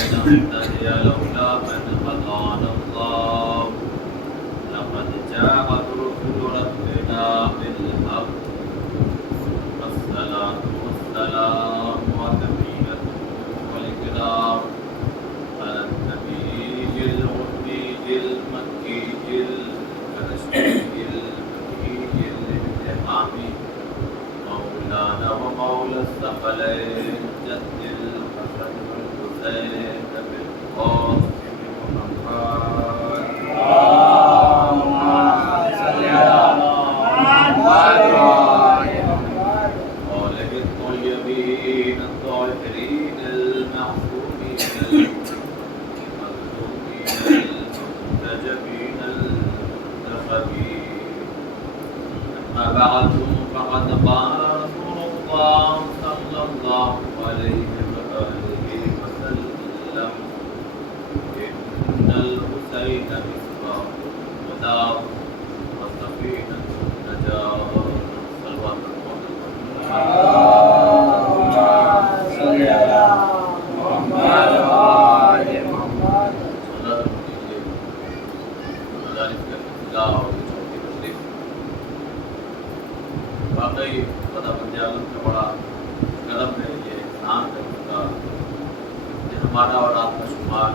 لنهتدي لولا أن هدانا الله لقد جاءت رسل ربنا بالحق والصلاة والسلام والتحية والإكرام على النبي الأمي المكي الرسول المكي الالتحام مولانا ومولى الثقلين جد الحسن والحسين بالقاسم محمد اللهم صل على محمد وآله الطيبين الطاهرين المعصومين المظلومين المنتجبين المنتخبين أما بعد فقد قال رسول الله صلى الله عليه وآله وسلم إن الحسين مصباح الهدى وسفينة النجاة صلوات اللهم صل على محمد وآل محمد واقعی خدا بندے عالم کا بڑا کرم ہے، یہ احسان ہے اس کا کہ ہمارا اور آپ کا شمار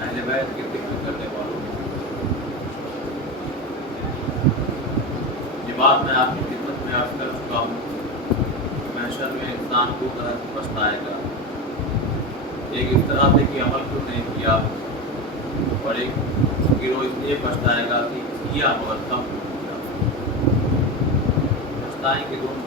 اہل بیت کے ذکر کرنے والوں میں یہ بات میں آپ کی خدمت میں عرض کر چکا ہوں کہ محشر میں انسان دو طرح سے پچھتائے گا، ایک اس طرح سے کہ عمل کیوں نہیں کیا، اور ایک گروہ اس لیے پچھتائے گا کہ کیا مگر کم کیا، پچھتائیں گے دونوں۔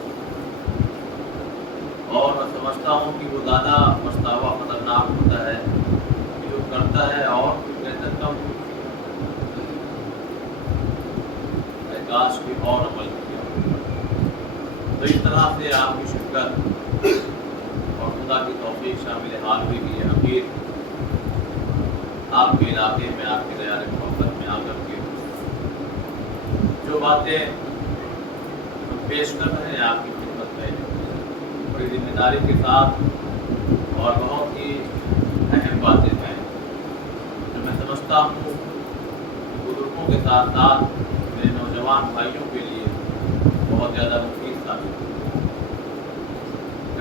اور میں سمجھتا ہوں کہ وہ زیادہ پچھتاوا خطرناک ہوتا ہے کہ جو کرتا ہے اور بہتر کم کاش کی اور عمل کیا۔ تو اس طرح سے آپ کی شرکت اور خدا کی توفیق شامل حال ہوئی کہ یہ امیر آپ کے علاقے میں آپ کے دیار محبت میں آ کر کے جو باتیں پیش کر رہے ہیں آپ کی خدمت میں بڑی ذمہ داری کے ساتھ اور بہت ہی اہم باتیں ہیں جو میں سمجھتا ہوں بزرگوں کے ساتھ ساتھ میرے نوجوان بھائیوں کے لیے بہت زیادہ مفید ثابت ہے۔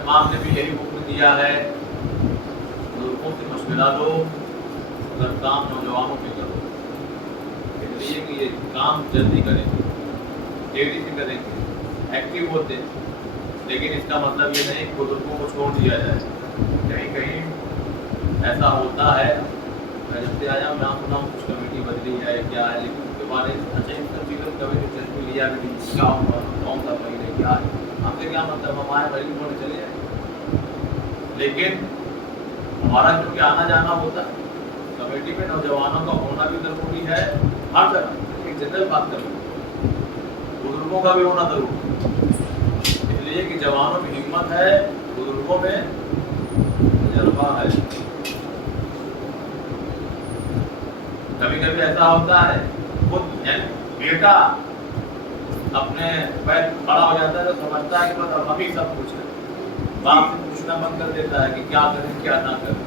امام نے بھی یہی حکم دیا ہے بزرگوں سے مشورہ لو اگر کام نوجوانوں پہ کرو، اس لیے کہ یہ کام جلدی کریں گے، تیزی سے کریں گے، ایکٹیو ہوتے ہیں، لیکن اس کا مطلب یہ نہیں کہ بزرگوں کو چھوڑ دیا جائے۔ کہیں کہیں ایسا ہوتا ہے، میں جب سے آیا میں سنا ہوں کچھ کمیٹی بدلی ہے کیا ہے، لیکن اس کے بارے میں اچھا ان سب چیزوں کمیٹی چل لیا بھی نہیں، کیا ہوا کون سا مہینے کیا ہے، ہم سے کیا مطلب ہم آئے بھائی چھوڑنے چلے جائیں، لیکن ہمارا کیونکہ آنا جانا ہوتا ہے کمیٹی میں نوجوانوں کا ہونا بھی ضروری ہے، ہر جگہ ایک جنرل بات کر رہے ہیں، بزرگوں کا بھی ہونا ضروری ہے، اس لیے کہ جوانوں میں ہمت ہے، بزرگوں میں تجربہ ہے۔ کبھی کبھی ایسا ہوتا ہے خود یعنی بیٹا اپنے پیر کھڑا ہو جاتا ہے تو سمجھتا ہے کہ بس اب ہم ہی سب کچھ ہے، باپ سے پوچھنا بند کر دیتا ہے کہ کیا کریں کیا نہ کریں،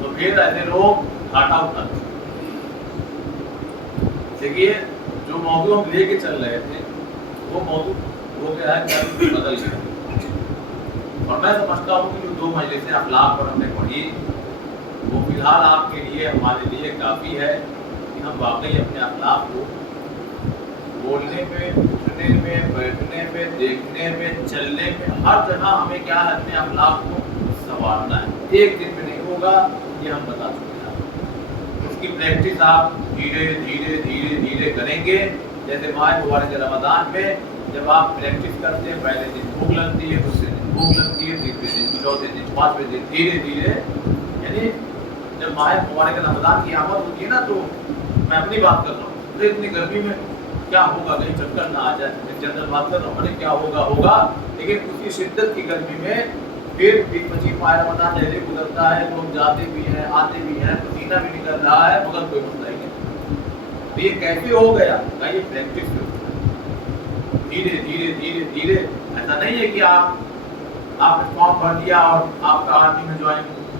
تو پھر ایسے لوگ گھاٹا اٹھاتے ہیں۔ دیکھیے جو موضوع ہم لے کے چل رہے تھے وہ موضوع وہ کیا ہے کہ بدل گیا، اور میں سمجھتا ہوں کہ جو دو مجلسیں اخلاق پر ہم نے پڑھی وہ فی الحال آپ کے لیے ہمارے لیے کافی ہے کہ ہم واقعی اپنے اخلاق کو بولنے میں، اٹھنے میں، بیٹھنے میں، دیکھنے میں، چلنے میں، ہر جگہ ہمیں کیا ہے اپنے اخلاق کو سنوارنا ہے۔ ایک دن میں نہیں ہوگا یہ ہم بتا سکتے ہیں، اس کی پریکٹس آپ دھیرے دھیرے دھیرے دھیرے کریں گے۔ جیسے ماہ مبارک رمضان میں جب آپ پریکٹس کرتے ہیں، پہلے دن بھوک لگتی ہے، دوسرے دن بھوک لگتی ہے، تیسرے دن، چوتھے دن، پانچویں دن، دھیرے دھیرے، یعنی جب ماہ مبارک رمضان کی آمد ہوتی ہے نا تو میں اپنی بات کر رہا ہوں، تو اتنی گرمی میں کیا ہوگا کہیں چکر نہ آ جائے، جنرل بات کر رہا ہوں، کیا ہوگا، لیکن اسی شدت کی گرمی میں پھر 20-25 ماہ رمضان جیسے گزرتا ہے، لوگ جاتے بھی ہیں آتے بھی ہیں، پسینہ بھی نکل رہا ہے، مگر کوئی مسئلہ ہی نہیں۔ تو یہ کیسے ہو گیا؟ یہ پریکٹس سے ہوتا ہے، دھیرے دھیرے دھیرے دھیرے۔ ایسا نہیں ہے کہ آپ نے فارم بھر دیا اور آپ کا آرمی میں جوائن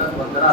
10-15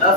10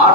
8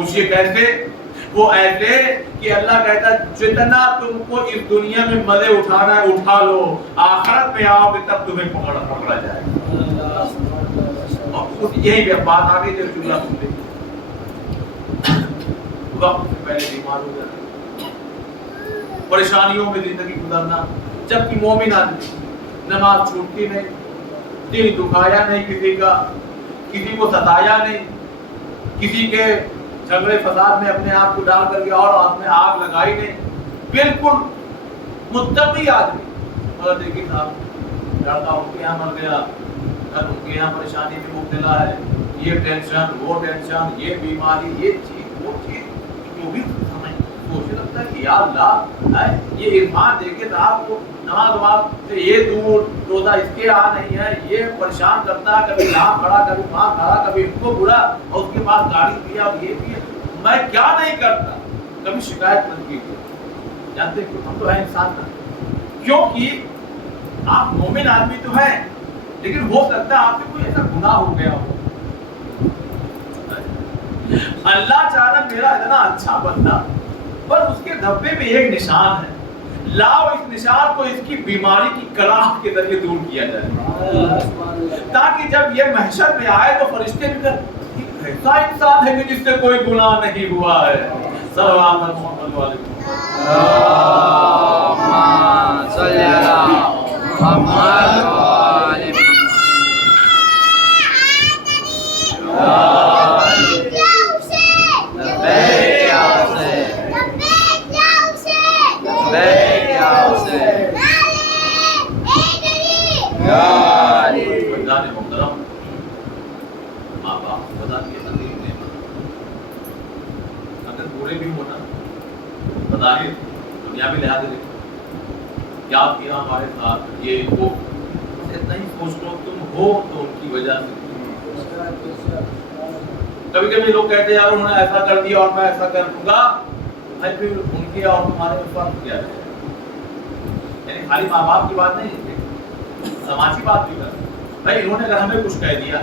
پوچھئے کیسے؟ وہ ایسے کہ اللہ کہتا ہے جتنا تم کو اس دنیا میں مزے اٹھانا ہے اٹھا لو، آخرت میں آؤ گے تب تمہیں پکڑا جائے گا۔ اور یہی بھی بات آگے جو جملہ سنتے وقت سے پہلے بیمار ہو جانا، پریشانیوں میں زندگی گزارنا، جبکہ مومن آدمی نماز چھوٹتی نہیں، دل دکھایا نہیں کسی کا، کسی کو ستایا نہیں، کسی کے جھگڑے فساد میں اپنے آپ کو ڈال کر کے اور آپ میں آگ لگائی نہیں، بالکل متقی آدمی۔ مگر دیکھیے صاحب لڑکا ان کے یہاں مر گیا، گھر ان کے یہاں پریشانی میں مبتلا ہے، یہ ٹینشن وہ ٹینشن، یہ بیماری یہ چیز وہ چیز، جو بھی سوچنے لگتا ہے کہ یا اللہ یہ ایمان دیکھے صاحب کو نماز وماز سے یہ دور، روزہ اس کے آ نہیں ہے، یہ پریشان کرتا ہے، کبھی یہاں کھڑا کبھی وہاں کھڑا، کبھی ان کو برا اور اس کے پاس گاڑی دیا اور یہ بھی ہے، میں کیا نہیں کرتا، کبھی شکایت مت کیجیے۔ جانتے ہیں ہم تو ہے انسان کا، کیونکہ آپ مومن آدمی تو ہیں لیکن ہو سکتا ہے آپ سے کوئی ایسا گناہ ہو گیا ہو، اللہ چاہتا میرا اتنا اچھا بندہ، پر اس کے دھبے میں ایک نشان ہے، لاؤ اس نشان کو اس کی بیماری کی کلاہ کے ذریعے دور کیا جائے، تاکہ جب یہ محشر میں آئے تو فرشتے بھی کہیں ایسا انسان ہے کہ جس سے کوئی گناہ نہیں ہوا ہے۔ صلوات محمد علیہ صلی اللہ محمد علیہ محترم ماں باپ خدا کی عظیم نعمت، اگر برے بھی ہونا بظاہر دنیاوی لحاظ سے کیا کیا ہمارے ساتھ یہ وہ اتنا ہی سوچ لو تم ہو تو ان کی وجہ سے۔ کبھی کبھی لوگ کہتے ہیں یار انہوں نے ایسا کر دیا اور میں ایسا کر دوں گا، بھائی پھر ان کے اور تمہارے میں فرق کیا ہے؟ یعنی خالی ماں باپ کی بات نہیں، سماجی بات بھی کر، بھائی انہوں نے اگر ہمیں کچھ کہہ دیا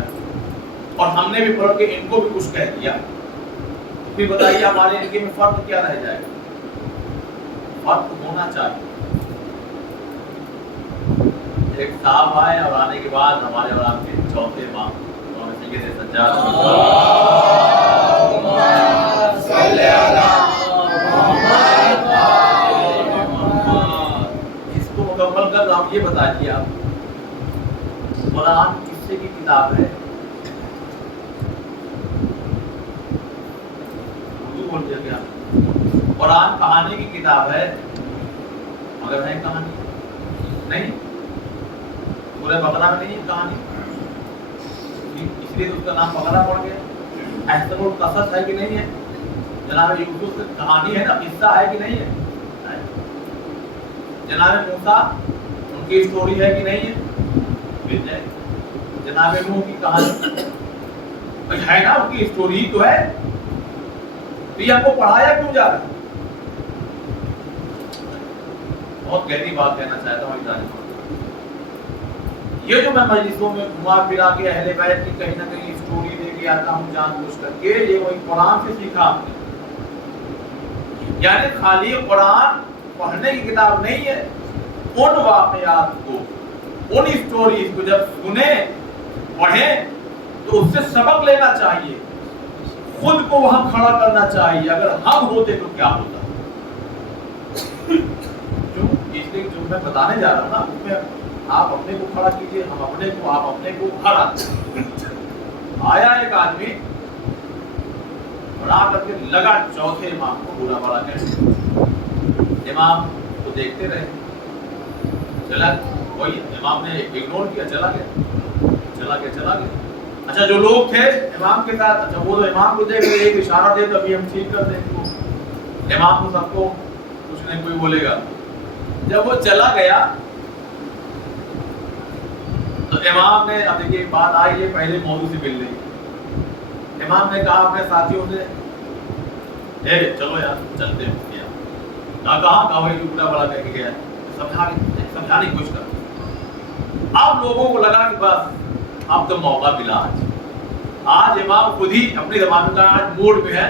اور ہم نے بھی پڑھ کے ان کو بھی کچھ کہہ دیا، پھر بتائیے ہمارے ان کے میں فرق کیا رہ جائے گا؟ فرق ہونا چاہیے۔ ایک صاحب آئے اور آنے کے بعد ہمارے اور آپ کے چوتھے امام سید سجاد اس کو مکمل کر آپ یہ بتا دیے، آپ قرآن قصے کی کتاب ہے، اردو بول دیا کیا؟ قرآن کہانی کی کتاب ہے، مگر ہے کہانی نہیں، پورے بقرہ میں نہیں ہے کہانی، اس لیے اس کا نام بقرہ پڑ گیا۔ احسن القصص ہے کہ نہیں ہے؟ جناب یوسف کی کہانی ہے نا، قصہ ہے کہ نہیں ہے؟ جناب موسیٰ ان کی اسٹوری ہے کہ نہیں ہے؟ جناب نوح کی کہانی ہے نا، ان کی اسٹوری تو ہے، تو یہ آپ کو پڑھایا کیوں جا رہا ہے؟ بہت گہری بات کہنا چاہتا ہوں، یہ جو میں مجلسوں میں گھما پھرا کے اہل بیت کی کہیں نہ کہیں اسٹوری دے کے آتا ہوں جان بوجھ کر کے، یہ وہی قرآن سے سیکھا ہم نے، یعنی خالی قرآن پڑھنے کی کتاب نہیں ہے، ان واقعات کو، ان اسٹوریز کو جب سنیں پڑھیں تو اس سے سبق لینا چاہیے، خود کو وہاں کھڑا کرنا چاہیے، اگر ہم ہوتے تو کیا ہوتا؟ جو میں بتانے جا رہا ہوں نا، اس میں آپ اپنے کو کھڑا کیجئے، ہم اپنے کو، آپ اپنے کو کھڑا۔ آیا ایک آدمی اور آ کر کے لگا چوتھے امام کو برا بڑا کہنے، امام کو دیکھتے رہے، چلا وہی امام نے اگنور کیا، چلا گیا۔ اچھا جو لوگ تھے امام کے ساتھ، اچھا وہ تو امام کو دیکھ رہے، ایک اشارہ دے تو ابھی ہم ٹھیک کر دیں گے، امام کو سب کو کچھ نہیں کوئی بولے گا۔ جب وہ چلا گیا تو امام نے، اب دیکھیے بات آئی ہے پہلے موضوع سے مل رہی، امام نے کہا اپنے ساتھیوں سے چلو یار چلتے ہیں، کہاں وہی جو برا بڑا کہہ کے گیا، سمجھانے کی کوشش کر۔ اب لوگوں کو لگا کہ بس اب تو موقع ملا، آج امام خود ہی اپنی زبان میں کہا آج موڈ میں ہے،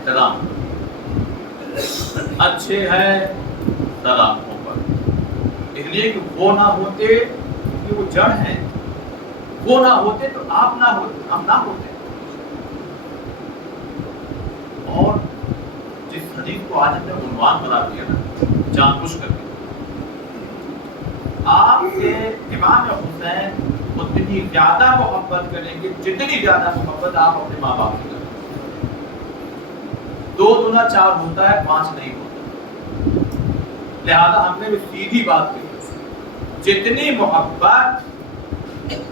احترام اچھے ہیں سلاموں پر، اس لیے کہ وہ نہ ہوتے کہ وہ جڑ ہیں، وہ نہ ہوتے تو آپ نہ ہوتے، ہم نہ ہوتے۔ اور جس حدیث کو آج ہم نے عنوان بنا دیا نا جان بوجھ کر کے، آپ سے امام حسین اتنی زیادہ محبت کریں گے جتنی زیادہ محبت آپ اپنے ماں باپ سے کریں۔ 2 دنا 4 ہوتا ہے، 5 نہیں ہوتا۔ لہذا ہم نے بھی سیدھی بات کی، جتنی محبت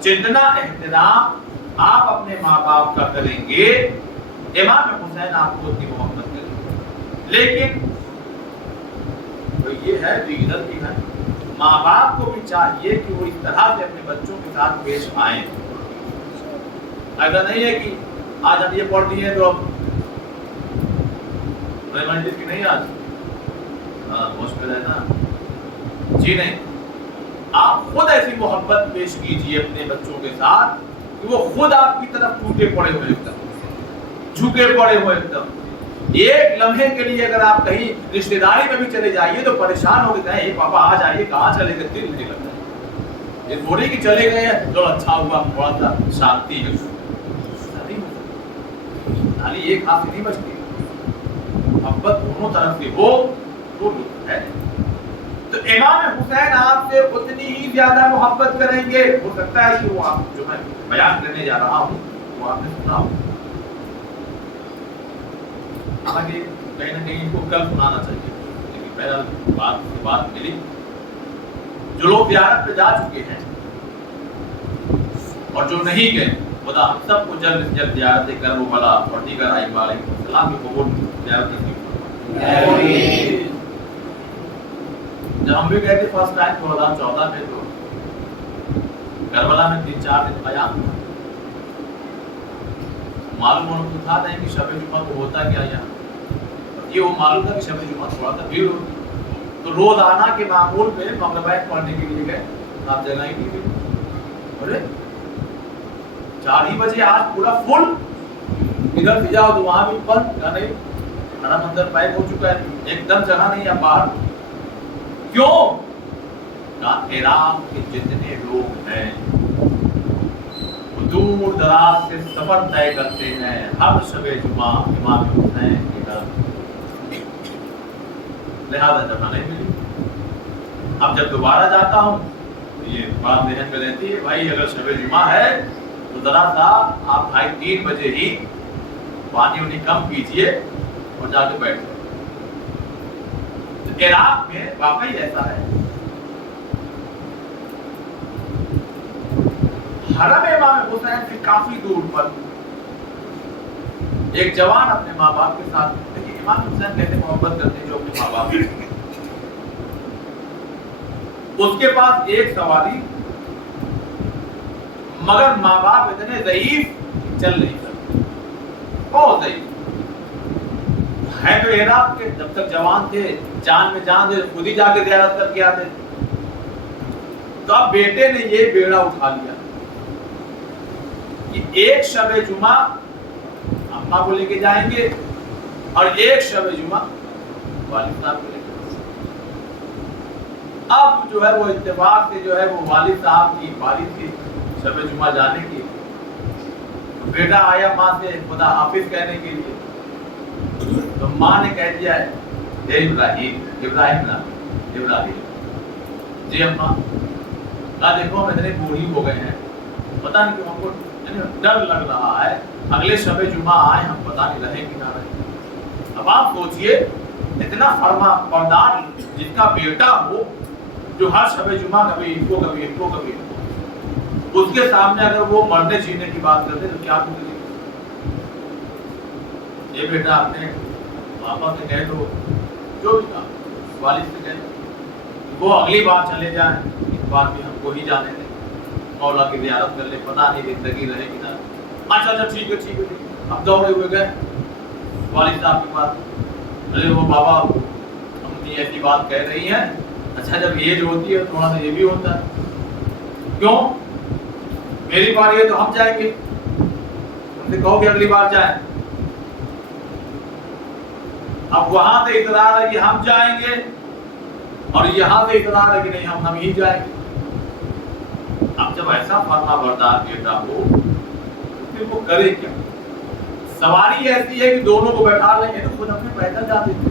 جتنا احترام آپ اپنے ماں باپ کا کریں گے، امام حسین آپ کو اتنی محبت کریں گے۔ لیکن تو یہ ہے دیگر بھی ہے، ماں باپ کو بھی چاہیے کہ وہ اس طرح سے اپنے بچوں کے ساتھ پیش آئیں۔ ایسا نہیں ہے کہ آج ہم یہ پڑھ لیے تو مسجد کی نہیں، آج مشکل ہے نا جی، نہیں، آپ خود ایسی محبت پیش کیجئے اپنے بچوں کے ساتھ کہ وہ خود آپ کی طرف ٹوٹے پڑے ہوئے ایک دم، جھکے پڑے ہوئے ایک دم۔ ایک لمحے کے لیے اگر آپ کہیں رشتہ داری میں بھی چلے جائیے تو پریشان ہو کے کہیں اے پاپا آ جائیے، کہاں چلے گئے، دل نہیں لگتا ہے، یہ تھوڑی کہ چلے گئے ہیں جو اچھا ہوا تھوڑا سا شانتی ہے، خالی ایک ہاتھ سے نہیں بچتی، محبت دونوں طرف سے ہو تو لطف ہے۔ تو امام حسین آپ سے اتنی ہی زیادہ محبت کریں گے، ہو سکتا ہے کہ وہ آپ جو میں بیان کرنے جا رہا ہوں وہ آپ نے سنا ہو، آگے کہیں نہ کہیں ان کو کل سنانا چاہیے، لیکن پہلا بات ملی۔ جو لوگ زیارت پہ جا چکے ہیں اور جو نہیں گئے، خدا ہم سب کو جلد سے جلد زیارت کرم و بلا اور دیگر ائمہ علیہ السلام کی قبول زیارت نصیب فرمائے۔ جب ہم بھی گئے تھے فرسٹ ٹائم 2014 میں، تو کربلا میں 3-4 دن بیان تھا، معلوم ہونا تھا نہیں کہ شب جمعہ کو ہوتا کیا یہاں، یہ وہ معلوم تھا کہ شب جمعہ تھوڑا سا بھیڑ ہوتی، تو روز آنا کے معمول پہ مغربین پڑھنے کے لیے گئے، آپ جگہ ہی نہیں گئے، ارے 4 ہی بجے آج پورا فل، ادھر سے جاؤ تو وہاں بھی بند، کہا نہیں حرم اندر پیک ہو چکا ہے، ایک دم جگہ نہیں ہے باہر۔ کیوں؟ کہا عراق کے جتنے لوگ ہیں دور دراز سے سفر طے کرتے ہیں ہر شب جمعہ امام حسین کے گھر، لہذا جگہ نہیں ملی۔ اب جب دوبارہ جاتا ہوں یہ بات ذہن میں رہتی ہے، بھائی اگر شب جمعہ ہے تو ذرا سا آپ 2:30-3 بجے ہی پانی وانی کم کیجئے اور جا کے بیٹھ جائیں۔ عراق میں واقعی ایسا ہے، حرم امام حسین سے کافی دور پر ایک جوان اپنے ماں باپ کے ساتھ، دیکھیے امام حسین کیسے محبت کرتے ہیں جو اپنے ماں باپ سے، اس کے پاس ایک سواری مگر ماں باپ اتنے ضعیف چل نہیں سکتے، بہت ضعیف ہے، تو عراق کے جب تک جوان تھے جان میں جان دے خود ہی جا کے زیارت کر کے آتے، تو اب بیٹے نے یہ بیڑا اٹھا لیا کہ ایک شب جمعہ اماں کو لے کے جائیں گے اور ایک شب جمعہ والد صاحب کو لے کے جائیں گے۔ اب جو ہے وہ اتفاق سے جو ہے وہ والد صاحب کی والد کی شب جمعہ جانے کی، بیٹا آیا ماں سے خدا حافظ کہنے کے لیے، تو ماں نے کہہ دیا ہے اے ابراہیم جی اماں، کہا دیکھو ہم اتنے بوڑھی ہو گئے ہیں، پتہ نہیں کیوں ہم کو ڈر لگ رہا ہے، اگلے شب جمعہ آئے ہم پتہ نہیں رہے کہ نہ رہے۔ اب آپ سوچئے اتنا فرما بردار جس کا بیٹا ہو جو ہر شب جمعہ کبھی ان کو کبھی ان کو کبھی ان کو، اس کے سامنے اگر وہ مرنے جینے کی بات کرتے تو کیا کرتے؟ یہ بیٹا اپنے پاپا سے کہہ دو جو بھی کہا، والد سے کہہ دو وہ اگلی بار چلے جائیں، اس بار بھی ہم کو ہی جانے دیں، مولا کی زیارت کر لیں، پتہ نہیں زندگی رہے گی نہ۔ اچھا ٹھیک ہے اب دوڑے ہوئے گئے والد صاحب کے پاس، ارے وہ بابا امی ایسی بات کہہ رہی ہیں، اچھا جب ایج ہوتی ہے تھوڑا سا یہ بھی ہوتا ہے، کیوں میری باری ہے تو ہم جائیں گے، ان سے کہو کہ اگلی بار جائیں۔ اب وہاں سے اقرار ہے کہ ہم جائیں گے اور یہاں سے اقرار ہے کہ نہیں ہم ہی جائیں گے. اب جب ایسا فرما بردار بیٹا ہو پھر وہ کرے کیا؟ سواری ایسی ہے کہ دونوں کو بیٹھا لیں گے تو خود اپنے پیدل جاتے تھے.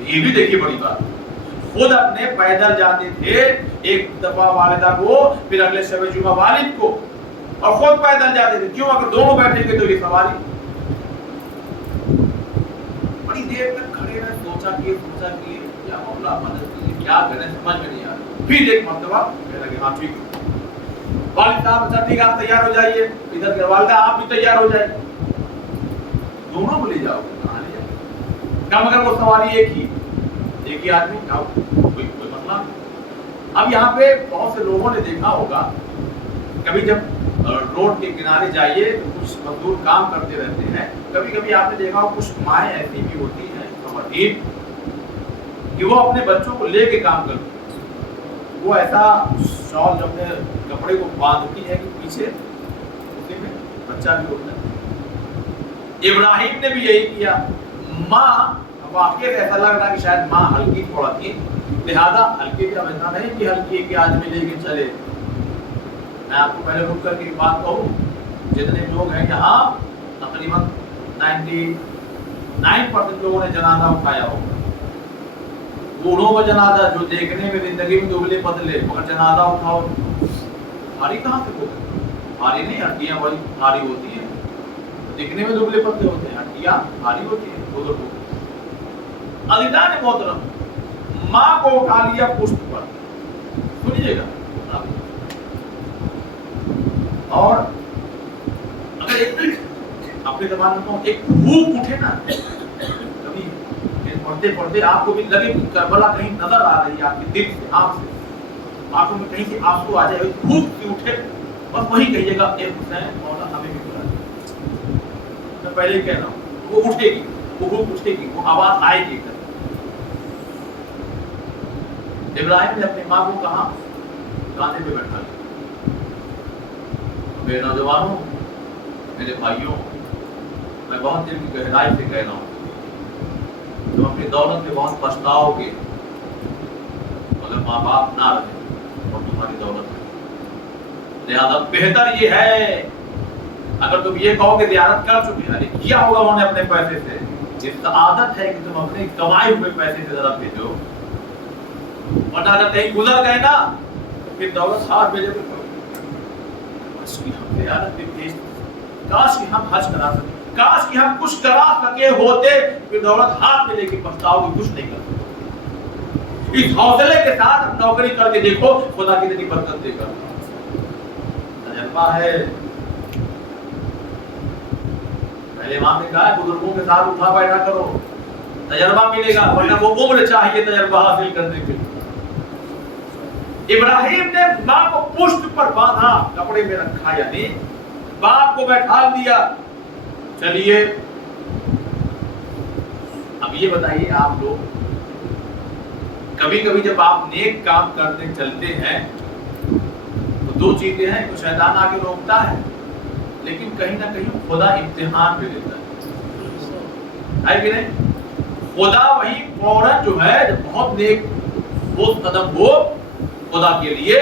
یہ بھی دیکھیے بڑی بات، خود اپنے پیدل جاتے تھے، ایک دفعہ والدہ کو، پھر اگلے شب جمعہ والد کو، اور خود پیدل جاتے تھے. کیوں؟ اگر دونوں بیٹھیں گے تو یہ سواری. بڑی دیر تک کھڑے رہے، سوچا کہ یا مولا مدد کیجیے، کیا کریں سمجھ میں نہیں آ رہا. پھر ایک مرتبہ کہنے لگے ہاں ٹھیک ہے والد صاحب، اچھا ٹھیک ہے آپ تیار ہو جائیے. ادھر کے والدہ آپ بھی تیار ہو جائیے. دونوں کو لے جاؤ، کہاں لے جاؤ؟ کم اگر وہ سواری ایک ہی آدمی، کوئی مسئلہ. اب یہاں پہ بہت سے لوگوں نے دیکھا ہوگا، کبھی جب روڈ کے کنارے جائیے تو کچھ مزدور کام کرتے رہتے ہیں. کبھی کبھی آپ نے دیکھا ہو کچھ مائیں ایسی بھی ہوتی ہیں خواتین کہ وہ اپنے بچوں کو لے کے کام کرتی ہیں. وہ ایسا شال جو اپنے کپڑے کو باندھتی ہے کہ پیچھے اسی میں بچہ بھی ہوتا ہے. ابراہیم نے بھی یہی کیا. ماں واقعی ایسا لگ رہا کہ شاید ماں ہلکی تھوڑا تھی، لہذا ہلکی کا ایسا نہیں کہ ہلکی کے آدمی لے کے چلے. میں آپ کو پہلے رک کر کے بات کہوں، جتنے لوگ ہیں یہاں تقریباً 99% لوگوں نے جنازہ اٹھایا ہو. بوڑھوں کا جنازہ جو دیکھنے میں زندگی میں دبلے پتلے، مگر جنازہ اٹھاؤ بھاری کہاں سے ہوگا؟ بھاری نہیں، ہڈیاں بڑی بھاری ہوتی ہیں. دکھنے میں دبلے پتلے ہوتے ہیں، ہڈیاں بھاری ہوتی ہیں. عزیزان محترم، ماں کو اٹھا لیا پشت پر، سنیے گا. اور اگر اپنے زبان میں ایک بھوک اٹھے نا، کبھی پڑھتے پڑھتے آپ کو بھی لگے کہ کربلا کہیں نظر آ رہی ہے آپ کے دل سے، آنکھ سے، آنکھوں میں کہیں سے آنسو آ جائے، بھوک سے اٹھے، بس وہی کہیے گا اے حسین مولا ہمیں بھی بلا. میں پہلے ہی کہہ رہا ہوں وہ اٹھے گی، وہ بھوک اٹھے گی، وہ آواز آئے گی. ابراہیم نے اپنی ماں کو کہا کاندھے پہ بیٹھا لیا. میرے نوجوانوں، میرے بھائیوں، میں بہت دل کی گہرائی سے کہہ رہا ہوں، تم اپنی دولت میں بہت پچھتاؤ گے مگر ماں باپ نہ رہے اور تمہاری دولت ہے. لہذا بہتر یہ ہے اگر تم یہ کہو کہ زیارت کر چکے ہیں، کیا ہوگا انہوں نے اپنے پیسے سے، جس عادت ہے کہ تم اپنے کمائے ہوئے پیسے سے ذرا بھیجو، ورنہ اگر کہیں گزر گئے نا تو پھر دولت ہاتھ بھیجے تو کاش کہ ہم زیارت بھی بھیج، کاش کہ ہم حج کرا سکے، کاش کہ ہم کچھ کرا سکے ہوتے. پھر دولت ہاتھ میں لے کے پچھتاؤ گے، کچھ نہیں کر سکتے. اس حوصلے کے ساتھ اب نوکری کر کے دیکھو خدا کتنی برکت دے گا. تجربہ ہے. پہلے امام نے کہا بزرگوں کے ساتھ اٹھا بیٹھا کرو، تجربہ ملے گا، ورنہ وہ عمر چاہیے تجربہ حاصل کرنے کے لیے. ابراہیم نے ماں کو پشت پر باندھا، کپڑے میں رکھا، یعنی باپ کو بیٹھا دیا. چلیے اب یہ بتائیے آپ لوگ، کبھی کبھی جب آپ نیک کام کرتے چلتے ہیں تو دو چیزیں ہیں، تو شیطان آگے روکتا ہے، لیکن کہیں نہ کہیں خدا امتحان پہ لیتا ہے کہ نہیں؟ خدا وہی فوراً جو ہے جب بہت نیک ٹھوس قدم ہو خدا کے لیے،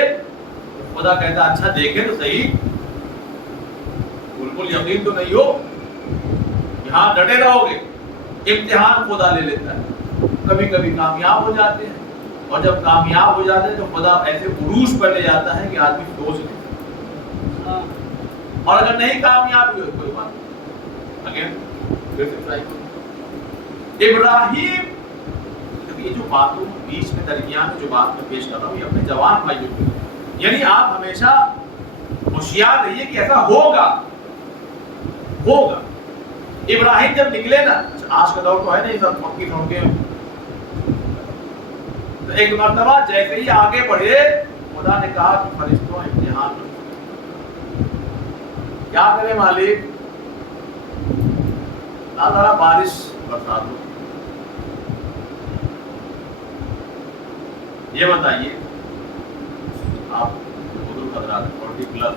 خدا کہتا ہے اچھا دیکھیں تو صحیح، بالکل یقین تو نہیں ہو، یہاں ڈٹے رہو گے. امتحان خدا لے لیتا ہے. کبھی کبھی کامیاب ہو جاتے ہیں، اور جب کامیاب ہو جاتے ہیں تو خدا ایسے عروج پر لے جاتا ہے کہ آدمی سوچ نہیں. اور اگر نہیں کامیاب ہوئے کوئی بات نہیں، اگین پھر سے ٹرائی کرو. ابراہیم، یہ جو باتوں بیچ میں درمیان میں جو بات میں پیش کر رہا ہوں یہ اپنے جوان بھائیوں کے لیے، یعنی آپ ہمیشہ ہوشیار رہیے کہ ایسا ہوگا. ابراہیم جب نکلے نا، آج کا دور تو ہے نہیں سب پکی ٹھونکے، تو ایک مرتبہ جیسے ہی آگے بڑھے خدا نے کہا کہ فرشتوں امتحان لو. کیا کرے مالک؟ ذرا بارش برسا دو. یہ بتائیے آپ بزرگ حضرات 40 پلس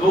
2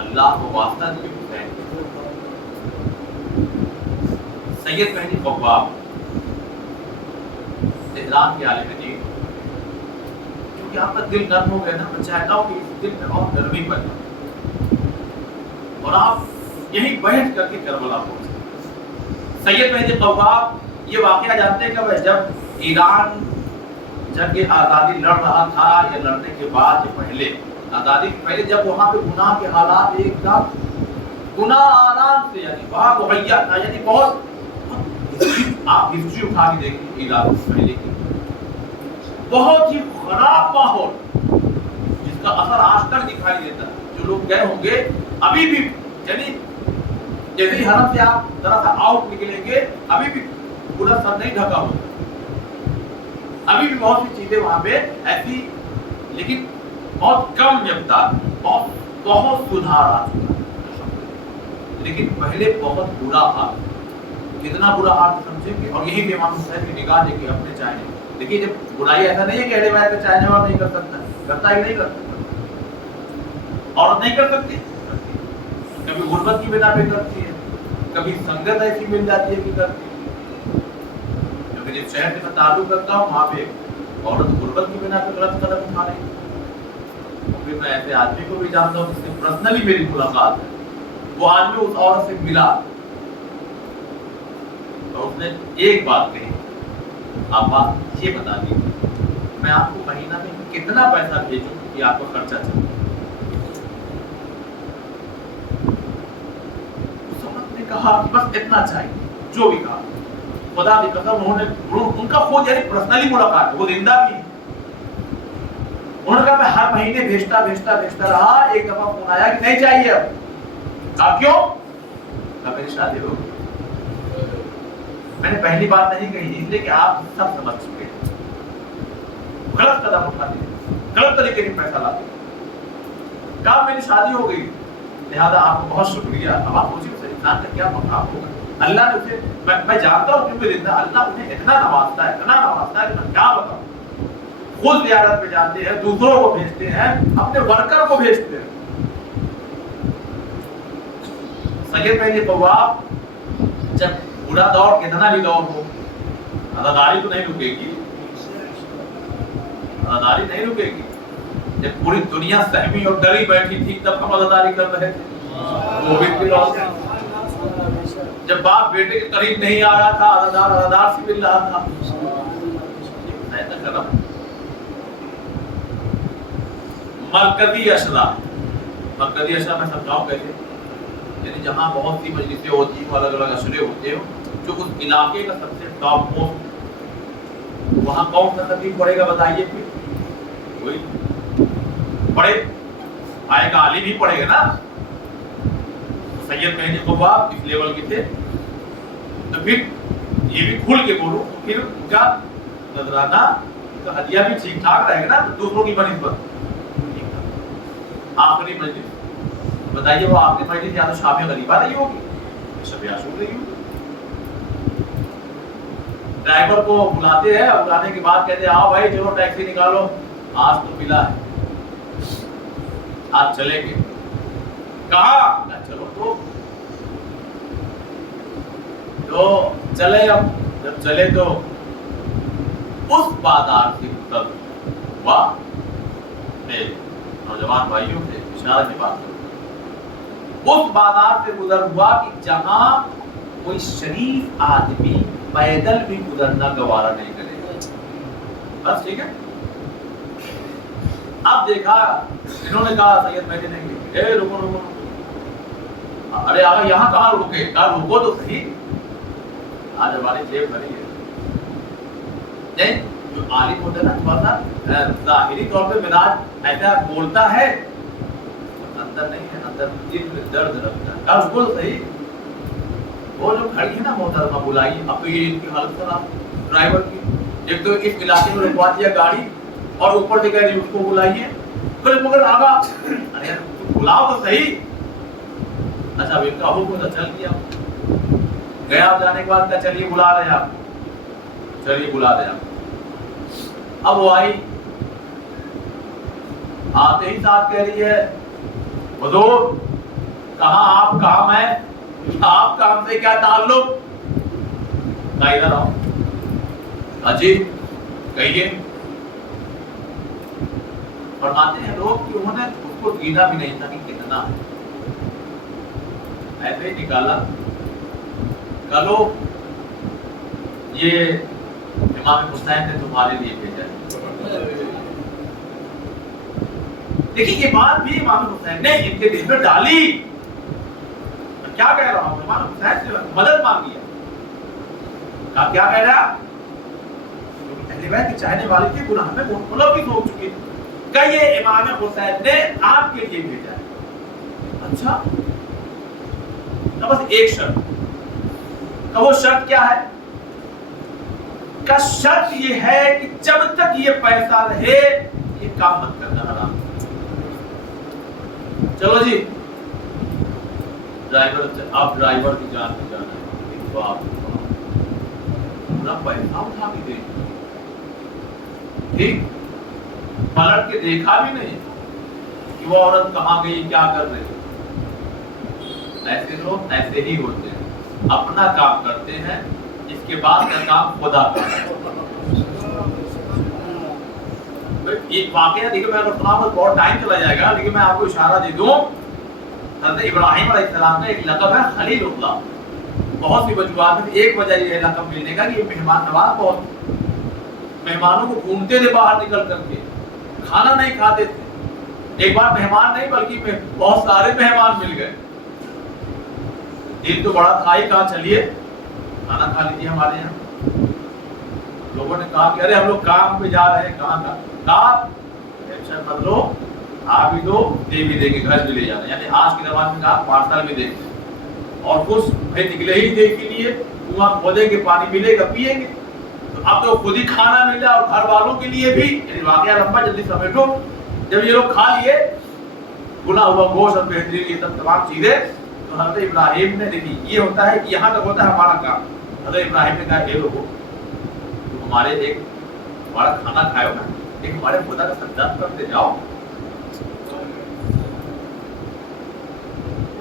اللہ کو واسطہ دیے حسین سید مہدی قواب تہران کے عالم دین، کیونکہ آپ کا دل نرم ہو گیا نا، میں چاہتا ہوں کہ اس دل میں اور نرمی بنے اور آپ یہی بیٹھ کر کے کربلا پہنچے۔ سید مہدی قواب یہ واقعہ جانتے ہیں کہ جب ایران جنگ آزادی لڑ رہا تھا یا لڑنے کے بعد یا پہلے آزادی کے پہلے، جب وہاں پہ گناہ کے حالات ایک دم گناہ آرام سے یعنی وہاں مہیا تھا، یعنی بہت آپ ہسٹری اٹھا کے دیکھیں ایران سے پہلے کی بہت ہی خراب ماحول جس کا اثر آج تک دکھائی دیتا ہے۔ جو لوگ گئے ہوں گے ابھی بھی یعنی جیسے ہی حرم سے آپ ذرا سا آؤٹ نکلیں گے ابھی بھی پورا سر نہیں ڈھکا ہوتا، ابھی بھی بہت سی چیزیں وہاں پہ ایسی، لیکن بہت کم مقدار بہت سدھار آ چکا ہے، لیکن پہلے بہت برا حال، کتنا برا حال سمجھیں گے۔ اور یہی کہ امام حسین کی نگاہ دیکھیے اپنے چاہنے، دیکھیے جب برائی ایسا نہیں ہے کہ اہل بیت کا چاہنے والا نہیں کر سکتا، کرتا ہے کہ نہیں کر سکتا، عورت نہیں کر سکتی، کبھی غربت کی بنا پہ کرتی ہے، کبھی سنگت ایسی مل جاتی ہے کہ کرتی ہے، کیونکہ جس شہر سے میں تعلق رکھتا ہوں وہاں پہ عورت غربت کی بنا پہ غلط قدم اٹھا رہی ہے۔ پھر میں ایسے آدمی کو بھی جانتا ہوں جس سے پرسنلی میری ملاقات ہے، وہ آدمی اس عورت سے ملا اور اس نے ایک بات کہی، آپ یہ بتا دیجیے میں آپ کو مہینہ میں کتنا پیسہ بھیجوں کہ آپ کو خرچہ چلے۔ اس عورت نے کہا کہ بس اتنا چاہیے، جو بھی کہا، خدا کی قسم ان کا خود یعنی پرسنلی ملاقات، وہ زندہ بھی، انہوں نے کہا میں ہر مہینے بھیجتا رہا، ایک دفعہ فون آیا کہ نہیں چاہیے اب، کہا کیوں؟ کہا میری شادی ہو گئی۔ میں نے پہلی بات نہیں کہی اس لیے کہ آپ سب سمجھ چکے ہیں، غلط قدم اٹھاتے ہیں، غلط طریقے سے پیسہ لاتے ہیں، کہا میری شادی ہو گئی، لہذا آپ کو بہت شکریہ۔ اب آپ سوچیے اس انسان کا کیا مقام ہوگا، اللہ نے اسے، میں جانتا ہوں کیونکہ زندہ اللہ انہیں اتنا نوازتا ہے کہ میں کیا بتاؤں، خود زیارت پہ جاتے ہیں، دوسروں کو بھیجتے ہیں، اپنے ورکر کو بھیجتے ہیں۔ سید مہدی قواب جب برا دور کتنا بھی دور ہو، عزاداری تو نہیں رکے گی، عزاداری نہیں رکے گی۔ جب پوری دنیا سہمی اور ڈری بیٹھی تھی تب ہم عزاداری کر رہے تھے، وہ بھی جب باپ بیٹے کے قریب نہیں آ رہا تھا عزادار سے مل رہا تھا۔ مرکزی اشرا میں سمجھاؤں کیسے، یعنی جہاں بہت سی مجلسیں ہوتی ہیں، الگ الگ اشرے ہوتے ہیں، جو اس علاقے کا سب سے ٹاپ موسٹ، وہاں کون سا خطیب پڑھے گا بتائیے؟ پھر کوئی پڑھے آئے گا، علی بھی پڑھے گا نا۔ سید مہدی قواب اس لیول کے تھے، تو پھر یہ بھی کھل کے بولو، پھر ان کا نذرانہ کا ہدیہ بھی ٹھیک ٹھاک رہے گا نا دوسروں کی بنسبت۔ آخری مجلس بتائیے، وہ آخری مجلس یا تو شام غریبہ رہی ہوگی، شب عاشور رہی ہوگی۔ ڈرائیور کو بلاتے ہیں، بلانے کے بعد کہتے ہیں آؤ بھائی چلو ٹیکسی نکالو، آج تو ملا ہے، آج چلیں گے۔ کہاں؟ چلو تو چلے۔ اب جب چلے تو اس بازار سے گزر ہوا، نوجوان بھائیوں سے اشارہ کی بات کرو، اس بازار سے گزر ہوا کہ جہاں کوئی شریف آدمی پیدل بھی گزرنا گوارا نہیں کرے گا، بس ٹھیک ہے۔ اب دیکھا انہوں نے کہا، سید مہدی نے کہا اے رکو، ارے آگا یہاں کہاں رکے، کہا رکو تو صحیح، آج ہماری جیب بھری ہے۔ نہیں، جو عالم ہوتا ہے نا تھوڑا سا ظاہری طور پہ مزاج ایسا بولتا ہے، اندر نہیں ہے، اندر دل میں درد رکھتا ہے، کہا رکو تو صحیح۔ وہ جو کھڑی ہے نا محترمہ بلائیے، اب تو یہ ان کی حالت خراب ڈرائیور کی، ایک تو اس علاقے میں رکوا دیا گاڑی اور اوپر سے کہہ رہی اس کو بلائیے، پھر مگر آگا ارے یار بلاؤ تو صحیح۔ اچھا اب ان کا حکم تو چل گیا، گیا جانے کے بعد کہا چلیے بلا رہے آپ، چلیے بلا دیں آپ۔ اب وہ آئی، آتے ہی ساتھ کہہ رہی ہے حضور کہاں آپ کام ہے؟ آپ کام سے کیا تعلق؟ نہ ادھر آؤ اجی کہیے. فرماتے ہیں لوگ کہ انہوں نے اس کو گینا بھی نہیں تھا کہ کتنا ہے، ایسے ہی نکالا. کلو یہ امام حسین نے تمہارے لیے بھیجا ہے. دیکھیے یہ بات بھی امام حسین نے ان کے دل میں ڈالی. میں کیا کہہ رہا ہوں؟ امام حسین سے مدد مانگی ہے. آپ کیا کہہ رہا؟ اہل بیت کی چاہنے والے کے گناہ میں ملوث ہو چکے کہ یہ امام حسین نے آپ کے لیے بھیجا ہے. اچھا تو بس ایک شرط. کہ وہ شرط کیا ہے؟ کا شرط یہ ہے کہ جب تک یہ پیسہ رہے یہ کام مت کرنا حرام. چلو جی ڈرائیور، آپ ڈرائیور کی جان میں جانا ہے تو آپ پورا پیسہ اٹھا کے دیں. ٹھیک، پلٹ کے دیکھا بھی نہیں کہ وہ عورت کہاں گئی، کیا کر رہی. ایسے لوگ ایسے ہی ہوتے ہیں، اپنا کام کرتے ہیں، اس کے بعد کا کام خدا کرتا ہے. ایک واقعہ دیکھیں، میں اگر سناؤں بہت ٹائم چلا جائے گا، لیکن میں آپ کو اشارہ دے دوں. حضرت ابراہیم علیہ السلام کا ایک لقب ہے خلیل اللہ. بہت سی وجوہات میں ایک وجہ یہ ہے لقب ملنے کا کہ یہ مہمان نواز بہت، مہمانوں کو گھومتے تھے باہر نکل کر کے، کھانا نہیں کھاتے تھے. ایک بار مہمان نہیں بلکہ بہت سارے مہمان مل گئے. دن تو بڑا تھا ہی، کہا چلیے کھانا کھا لیجیے ہمارے یہاں. لوگوں نے کہا کہ ارے ہم لوگ کام پہ جا رہے ہیں. کہاں کا کام؟ ٹینشن مت لو، آ بھی دو، دے بھی دیں گے، گھر بھی لے جانا. یعنی آج کے زمانے میں کہا پارسل بھی دیں گے. اور کچھ بھائی نکلے ہی دے کے لیے، کنواں کھودیں گے، پانی ملے گا، پیئیں گے. تو اب تو خود ہی کھانا مل جائے اور گھر والوں کے لیے بھی. یعنی واقعہ لمبا، جلدی سمیٹو. جب یہ لوگ کھا لیے بنا ہوا گوشت اور بہترین یہ سب تمام چیزیں، تو حضرت ابراہیم نے دیکھی یہ ہوتا ہے کہ یہاں تک ہوتا ہے ہمارا کام. حضرت ابراہیم نے کہا اے لوگوں، تم ہمارے ایک ہمارا کھانا کھائے ہو نا، ایک ہمارے خدا کا سجدہ کرتے جاؤ.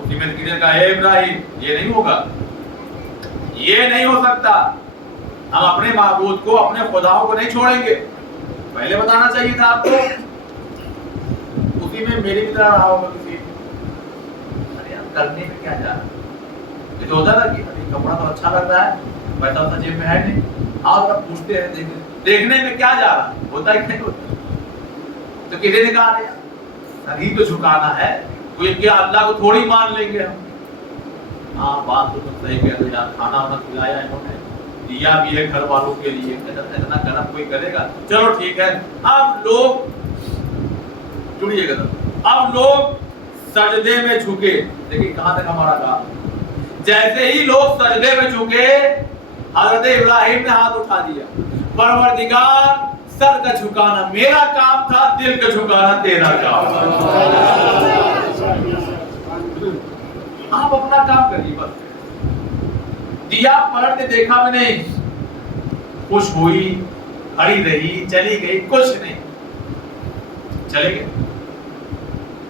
اسی میں کسی نے کہا اے ابراہیم یہ نہیں ہوگا، یہ نہیں ہو سکتا. ہم اپنے معبود کو، اپنے خداؤں کو نہیں چھوڑیں گے. پہلے بتانا چاہیے تھا آپ کو. اسی میں میری بھی طرح رہا ہوگا کسی کرنے میں کیا جا رہا. یہ تو ہوتا تھا کہ کپڑا تو اچھا لگ رہا ہے، پیسہ تو جیب میں ہے نہیں. آپ اگر پوچھتے ہیں دیکھنے میں کیا جا رہا ہوتا ہے کہ نہیں ہوتا. تو کسی نے کہا سر ہی تو جھکانا ہے، کوئی کیا اللہ کو تھوڑی مان لیں گے ہم. ہاں بات تو تم صحیح کہہ رہے یار، کھانا وانا کھلایا انہوں نے، دیا بھی ہے گھر والوں کے لیے، اتنا کرم کوئی کرے گا. چلو ٹھیک ہے. اب لوگ جڑیے گا، اب لوگ سجدے میں جھکے. دیکھیں کہاں تک ہمارا کام. جیسے ہی لوگ سجدے میں جھکے، حضرت ابراہیم نے ہاتھ اٹھا دیا. پروردگار سر کا جھکانا میرا کام تھا، دل کا جھکانا تیرا کام تھا. آپ اپنا کام کریے بس. دیا پلٹ کے دیکھا بھی نہیں، خوش ہوئی، کھڑی رہی، چلی گئی، کچھ نہیں، چلے گئے.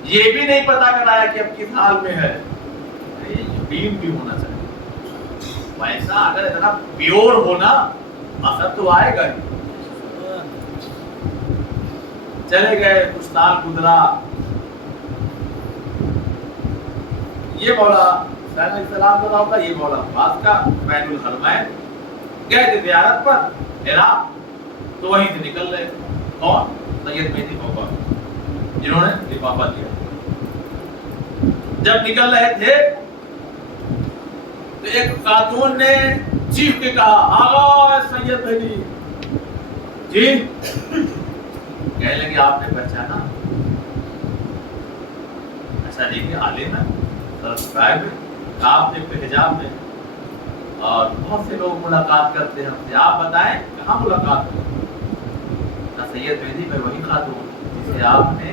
یہ بھی نہیں پتا کرایا کہ اب کس حال میں ہے. یقین بھی ہونا چاہیے. پیسہ اگر اتنا پیور ہونا اثر تو آئے گا ہی. چلے گئے، کچھ سال گزرا. یہ مولا حسین علیہ السلام کا نام تھا، یہ مولا عباس کا بین الحرمین. گئے تھے زیارت پر عراق، تو وہیں سے نکل رہے. کون؟ سید مہدی موقع جنہوں نے لفافہ دیا. جب نکل رہے تھے تو ایک خاتون نے چیخ کے کہا آغا سید مہدی. جی کہنے لگے آپ نے پہچانا؟ اچھا دیکھیے عالم ہے، آپ نے حجاب میں، اور بہت سے لوگ ملاقات کرتے ہیں ہم سے. آپ بتائیں کہاں ملاقات کرتے؟ سید مہدی میں وہی خاتون جسے آپ نے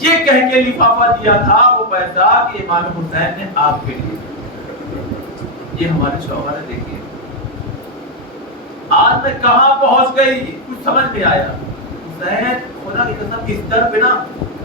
یہ کہہ کے لفافہ دیا تھا، وہ پیسہ کہ امام حسین نے آپ کے لیے. یہ ہمارے شوہر ہے. دیکھیے آج میں کہاں پہنچ گئی، کچھ سمجھ نہیں آیا. حسین خدا کی قسم اس در پہ نا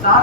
60,